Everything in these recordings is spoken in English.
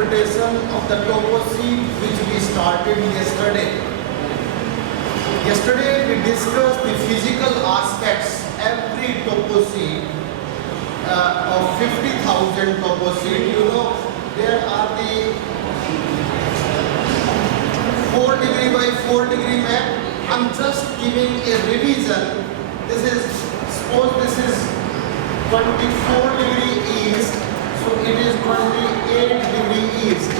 interpretation of the topography which we started yesterday. Yesterday we discussed the physical aspects, every topography of 50,000 topography. You know, there are the 4 degree by 4 degree map. I'm just giving a revision. This is, suppose this is 24 degree east, so it is 28 degree east,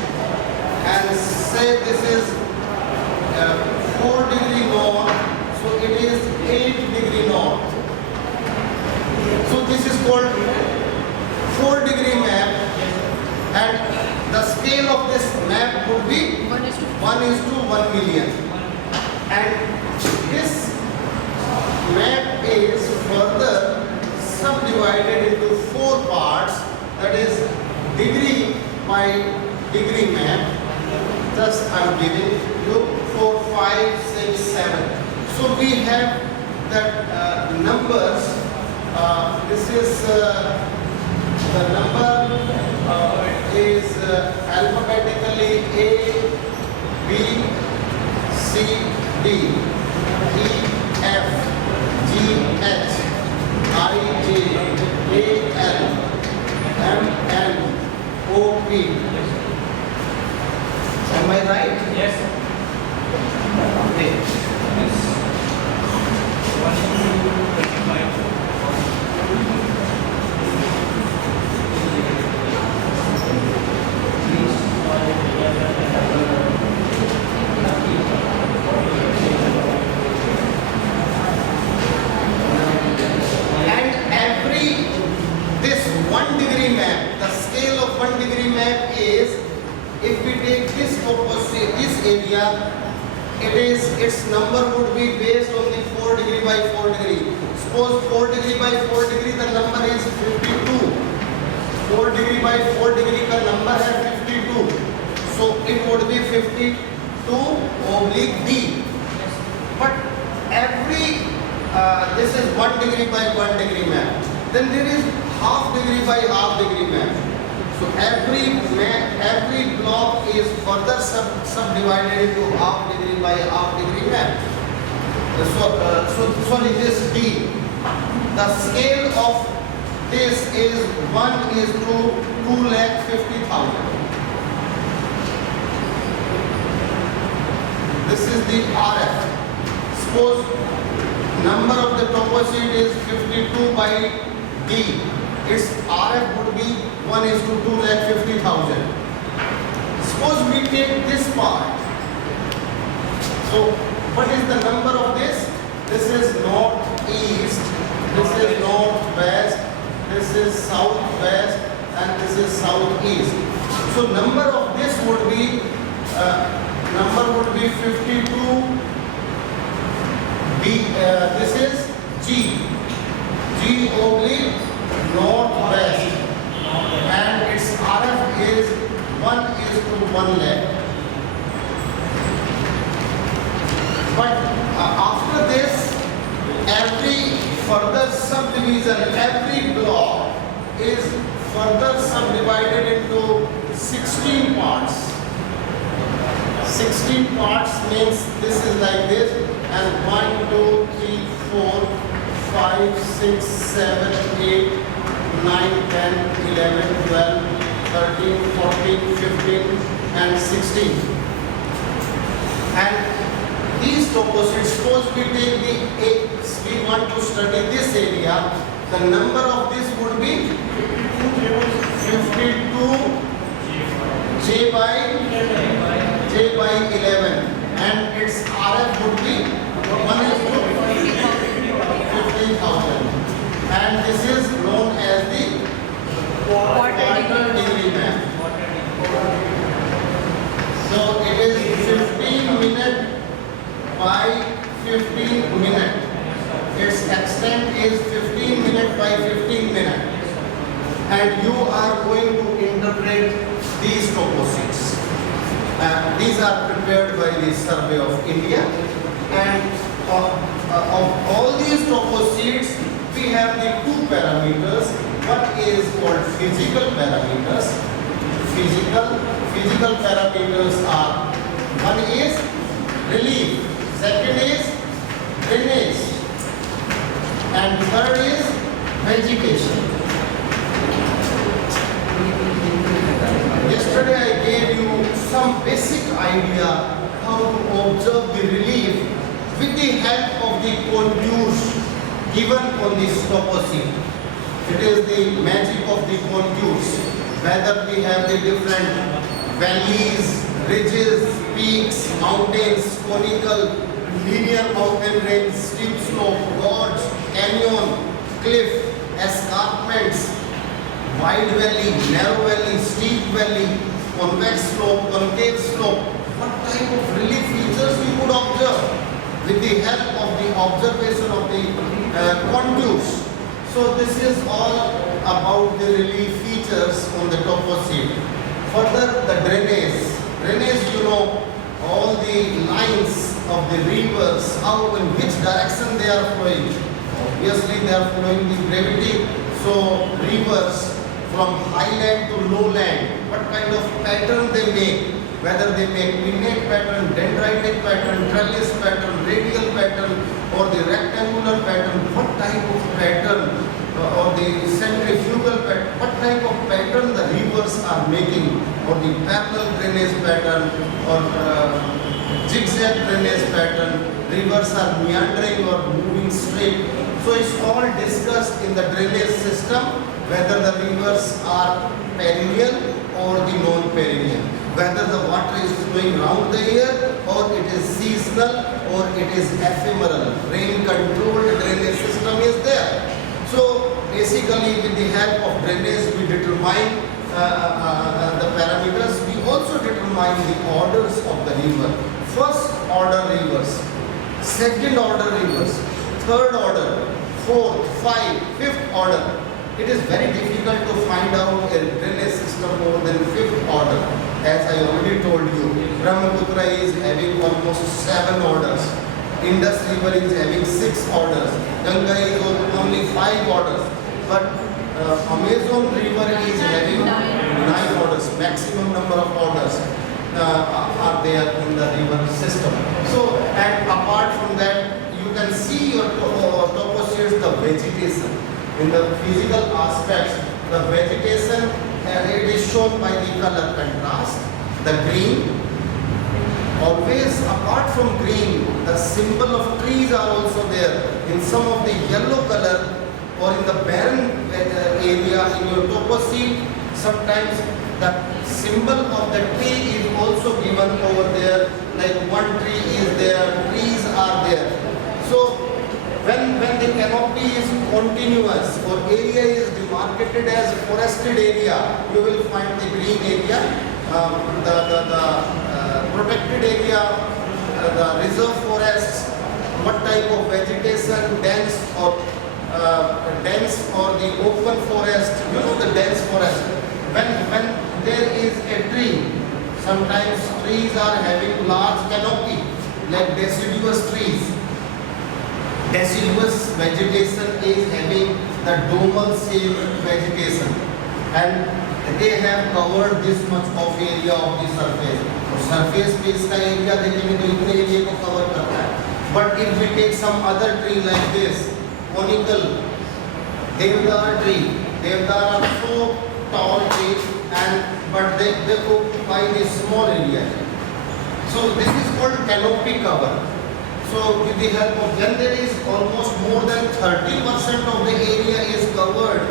and say this is 4 degree north, so it is 8 degree north. So this is called 4 degree map, and the scale of this map would be 1:1 million, and this map is further subdivided into 4 parts, that is degree by degree map. Just I am giving you 4, 5, 6, 7. So we have that numbers. This is the number is alphabetically A, B, C, D, E, F, G, H, I, J, K, L, M, N, O, P. Am I right? Yes. Okay. And every this 1 degree map, the scale of 1 degree map is, if we take this opposite, this area, its number would be based on the 4 degree by 4 degree. Suppose 4 degree by 4 degree, the number is 52. 4 degree by 4 degree का number है 52. So it would be 52/D. But every this is 1 degree by 1 degree map. Then there is half degree by half degree map. So every block is further subdivided into half degree by half degree map. So this D. The scale of this is 1:250,000. This is the RF. Suppose number of the topography is 52 by D. Its RF would be 1:250,000. Suppose we take this part. So what is the number of this? This is northeast, this is northwest, this is southwest, and this is southeast. So number of this would be 52. B. This is G. G/, northwest, and its RF is 1:1 lakh. But after this, every further subdivision, every block is further subdivided into 16 parts. 16 parts means this is like this, and 1, 2, 3, 4, 5, 6, 7, 8, 9, 10, 11, 12, 13, 14, 15, and 16. And these topographies, suppose we take we want to study this area, the number of this would be 52 J by 11, and its RF would be 1:50,000, and this is known as the quarter degree map. So it is 15 minute by 15 minute. Its extent is 15 minute by 15 minute, and you are going to interpret these topographies. These are prepared by the Survey of India, and of all these topographies, we have the 2 parameters. One is called physical parameters, physical physical parameters are, one is relief, second is drainage, and third is vegetation. Yesterday I gave you some basic idea how to observe the relief with the help of the contours given on this toposheet. It is the magic of the contours. Whether we have the different valleys, ridges, peaks, mountains, conical, linear mountain range, steep slope, gorge, canyon, cliff, escarpments, wide valley, narrow valley, steep valley, convex slope, concave slope. What type of relief features we could observe with the help of the observation of the contours. So this is all about the relief features on the toposheet. Further, the drainage. Drainage, you know, all the lines of the rivers, how in which direction they are flowing. Obviously, they are flowing the gravity. So rivers from highland to lowland, what kind of pattern they make, whether they make pinnate pattern, dendritic pattern, trellis pattern, radial pattern, or the rectangular pattern, what type of pattern, or the centrifugal pattern, what type of pattern the rivers are making, or the parallel drainage pattern, or zigzag drainage pattern, rivers are meandering or moving straight. So it's all discussed in the drainage system, whether the rivers are perennial or the non-perennial, whether the water is flowing round the year or it is seasonal or it is ephemeral. Rain controlled drainage system is there. So basically with the help of drainage we determine the parameters. We also determine the orders of the river. First order rivers, second order rivers, third order, fourth, fifth, fifth order. It is very difficult to find out a drainage system more than fifth order. As I already told you, Brahmaputra is having almost 7 orders. Indus River is having 6 orders. Ganga is only 5 orders. But Amazon River is having 9 orders. Maximum number of orders are there in the river system. So, and apart from that, you can see your toposheets, the vegetation. In the physical aspects, the vegetation, it is shown by the color contrast, the green. Always apart from green, the symbol of trees are also there. In some of the yellow color or in the barren area in your toposheet, sometimes the symbol of the tree is also given over there, like one tree is there, trees are there. So when the canopy is continuous or area is demarcated as forested area, you will find the green area, the protected area, the reserve forests, what type of vegetation, dense or the open forest, you know the dense forest. When there is a tree, sometimes trees are having large canopy, like deciduous trees. Deciduous vegetation is having the domal shaped vegetation, and they have covered this much of area of the surface. So surface पे इसका area देखेंगे तो इतने area को cover करता है. But if we take some other tree like this, conical, deodar tree, deodar are so tall trees, but they occupy this small area. So this is called canopy cover. So with the help of, then there is almost more than 30% of the area is covered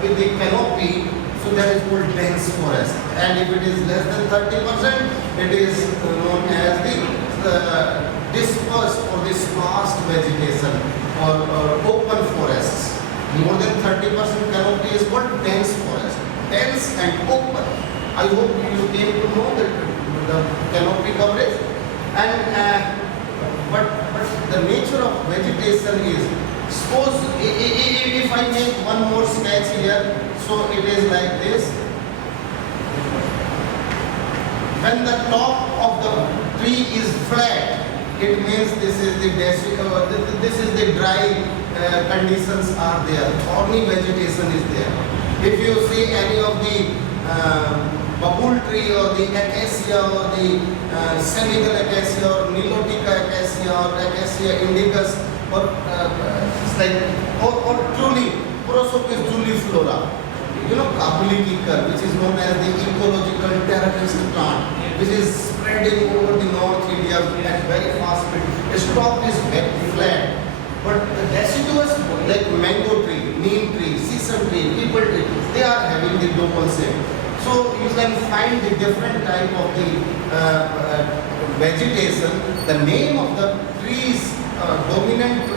with the canopy, so that is called dense forest. And if it is less than 30%, it is known as the dispersed or the sparse vegetation or open forests. More than 30% canopy is called dense forest. Dense and open. I hope you came to know that the canopy coverage. And but the nature of vegetation is, suppose if I make one more sketch here, so it is like this. When the top of the tree is flat, it means this is the dry conditions are there. Thorny vegetation is there. If you see any of the bubble tree or the acacia or the Senegal acacia or Nilotica acacia or Acacia indicus or it's like or truly Prosopis juliflora. You know, Kabuli kikar, which is known as the ecological terrorist plant, which is spreading over the North India at very fast speed. The stalk is very flat, but the deciduous like mango tree, neem tree, sesame tree, people tree, they are having the double shape. So you can find the different type of the vegetation. The name of the trees, dominant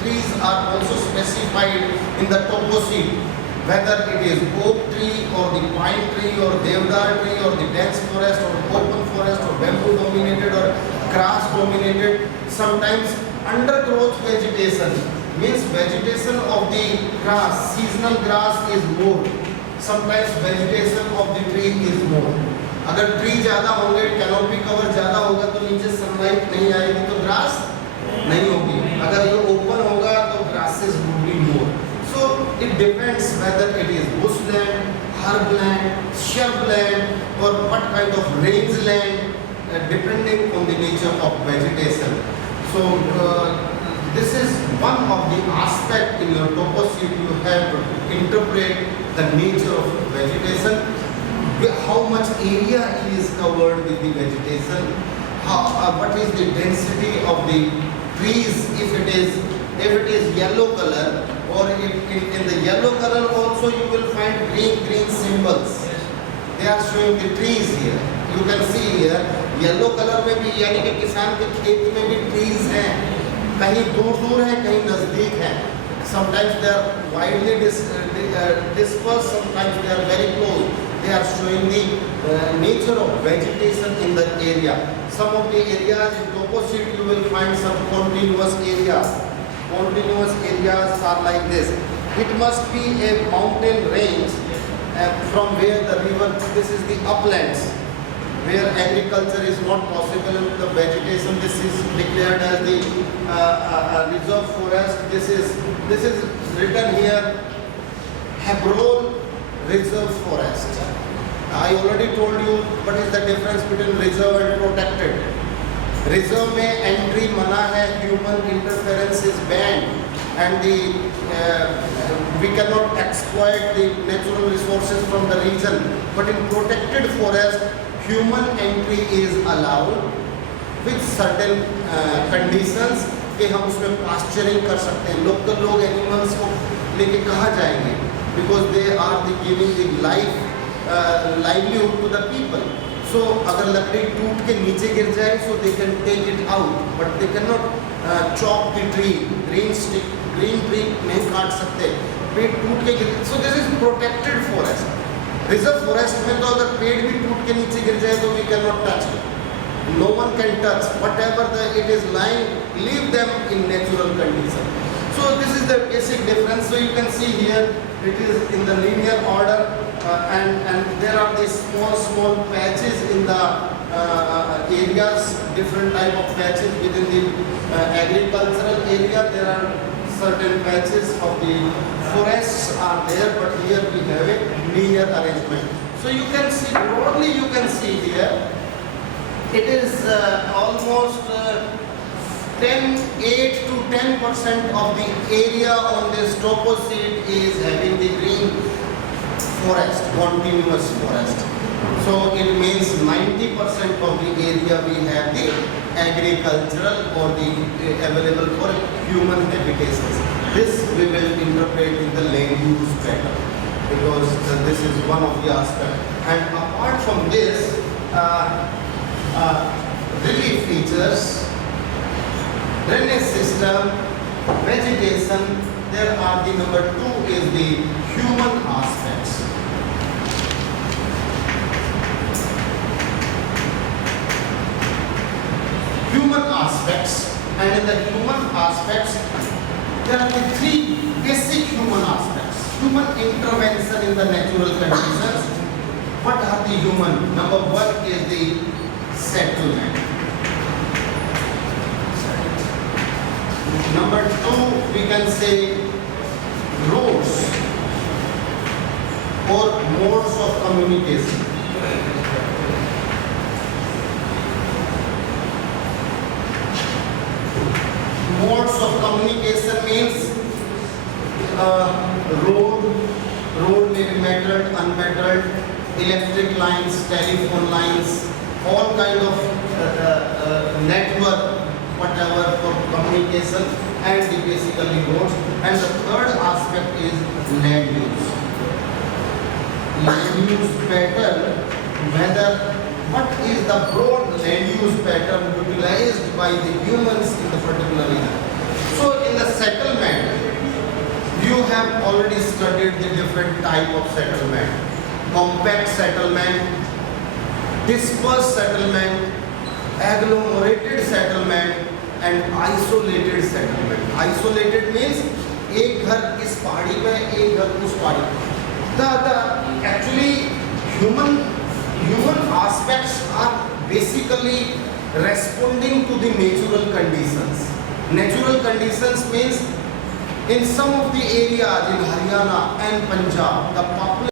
trees are also specified in the topo sheet. Whether it is oak tree or the pine tree or deodar tree or the dense forest or open forest or bamboo dominated or grass dominated, sometimes undergrowth vegetation means vegetation of the grass, seasonal grass is more. Sometimes vegetation of the tree is more. अगर tree ज़्यादा होंगे, canopy cover ज़्यादा होगा तो नीचे sunlight नहीं आएगी तो ग्रास नहीं होगी. अगर ये ओपन होगा तो grasses would be more. So it depends whether it is bushland, herbland, shrubland or what kind of rangeland, depending on the nature of vegetation. So this is one of the aspect in your topo sheet. You have to interpret the nature of vegetation, how much area is covered with the vegetation, what is the density of the trees if it is yellow color, or in the yellow color also you will find green symbols. They are showing the trees here. You can see here yellow color में भी यानी कि किसान के खेत में भी trees हैं, कहीं दूर हैं, कहीं नजदीक हैं. Sometimes they are widely dispersed, sometimes they are very close. They are showing the nature of vegetation in the area. Some of the areas in topo sheet you will find some continuous areas. Continuous areas are like this. It must be a mountain range from where the river, this is the uplands, where agriculture is not possible and the vegetation, this is declared as the reserve forest. This is written here, Hebron Reserve Forest. I already told you what is the difference between reserve and protected. Reserve में entry मना है, human interference is banned, and we cannot exploit the natural resources from the region. But in protected forest, human entry is allowed with certain conditions कि हम उसमें pasturing कर सकते हैं. Local लोग animals को लेके कहाँ जाएंगे? Because they are giving the livelihood to the people. So अगर लकड़ी टूट के नीचे गिर जाए, so they can take it out, but they cannot chop the tree. Green tree नहीं काट सकते, पेड़ टूट के गिर. So this is protected forest. Reserve forest में तो अगर पेड़ भी टूट के नीचे गिर जाए तो we cannot touch it. No one can touch. Whatever it is lying, leave them in natural condition. So this is the basic difference. So you can see here it is in the linear order, and there are these small patches in the areas, different type of patches within the agricultural area. There are certain patches of the forests are there, but here we have a linear arrangement. So you can see broadly, you can see here it is almost 8 to 10% of the area on this topo sheet is having the green forest, continuous forest. So it means 90% of the area we have the agricultural or the available for human habitations. This we will interpret in the land use pattern, because this is one of the aspects. And apart from this, relief features, drainage system, vegetation, there are the number 2 is the human aspects. Human aspects, and in the human aspects, there are the 3 basic human aspects. Human intervention in the natural conditions. What are the human? Number 1 is the settlement. Number 2, we can say roads or modes of communication. of communication means road may be metalled, unmetalled, electric lines, telephone lines, all kind of network, whatever for communication, and the basically roads. And the third aspect is land use. Land use pattern, whether what is the broad land use pattern utilized by the humans in the particular region. So in the settlement, you have already studied the different type of settlement: compact settlement, dispersed settlement, agglomerated settlement, and isolated settlement. Isolated means एक घर इस पहाड़ी पे, एक घर उस पहाड़ी पे. The actually human aspects are basically responding to the natural conditions. Natural conditions means in some of the areas in Haryana and Punjab, the population